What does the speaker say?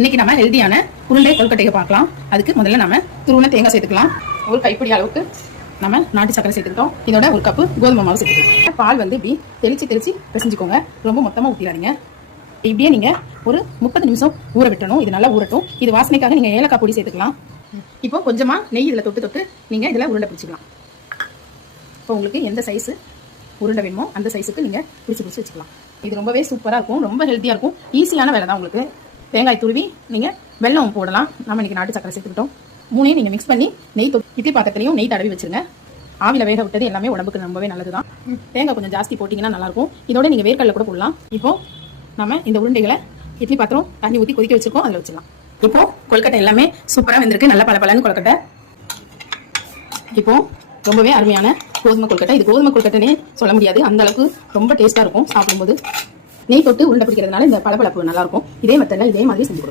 இன்னைக்கு நம்ம ஹெல்தியான உருண்டை கொழுக்கட்டையை பார்க்கலாம். அதுக்கு முதல்ல நம்ம துருவன தேங்காய் சேர்த்துக்கலாம். ஒரு கைப்பிடி அளவுக்கு நம்ம நாட்டு சக்கரை சேர்த்துக்கிட்டோம். இதோட ஒரு கப்பு கோதுமை மாவு சேர்த்துக்கலாம். பால் வந்து இப்படி தெளிச்சு பிசைஞ்சுக்கோங்க. ரொம்ப மொத்தமாக ஊற்றிடாதீங்க. இப்படியே நீங்கள் ஒரு 30 நிமிஷம் ஊற விட்டணும். இது நல்லா ஊறட்டும். இது வாசனைக்காக நீங்கள் ஏலக்காய் பொடி சேர்த்துக்கலாம். இப்போ கொஞ்சமாக நெய் இதில் தொட்டு நீங்கள் இதில் உருண்டை பிடிச்சிக்கலாம். இப்போ உங்களுக்கு எந்த சைஸு உருண்டை வேணுமோ அந்த சைஸுக்கு நீங்கள் பிடிச்சி வச்சுக்கலாம். இது ரொம்பவே சூப்பராக இருக்கும். ரொம்ப ஹெல்த்தியாக இருக்கும். ஈஸியான வேலை தான் உங்களுக்கு. தேங்காய் துருவி நீங்கள் வெல்லம் போடலாம். நம்ம இன்றைக்கி நாட்டு சக்கரை சேர்த்துக்கிட்டோம். மூணையும் நீங்கள் மிக்ஸ் பண்ணி நெய் இட்லி பாத்திரத்துலையும் நெய் தடவி வச்சுருங்க. ஆவியில் வேக விட்டது எல்லாமே உடம்புக்கு ரொம்பவே நல்லது தான். தேங்காய் கொஞ்சம் ஜாஸ்தி போட்டிங்கன்னா நல்லாயிருக்கும். இதோட நீங்கள் வேர்க்கடலை கூட போடலாம். இப்போது நம்ம இந்த உருண்டைகளை இட்லி பாத்திரம் தண்ணி ஊற்றி கொதிக்க வச்சுருக்கோம். அதில் வச்சிடலாம். இப்போது கொழுக்கட்டை எல்லாமே சூப்பராக வெந்திருக்கு. நல்லா பலன்னு கொழுக்கட்டை. இப்போது ரொம்பவே அருமையான கோதுமை கொழுக்கட்டை. இது கோதுமை கொழுக்கட்டைனே சொல்ல முடியாது. அந்த அளவுக்கு ரொம்ப டேஸ்ட்டாக இருக்கும். சாப்பிடும்போது நெய் தொட்டு உருண்டை பிடிக்கிறதுனால இந்த பளபளப்பு நல்லாயிருக்கும். இதே மெத்தடில் இதே மாதிரி செஞ்சு கொடுங்க.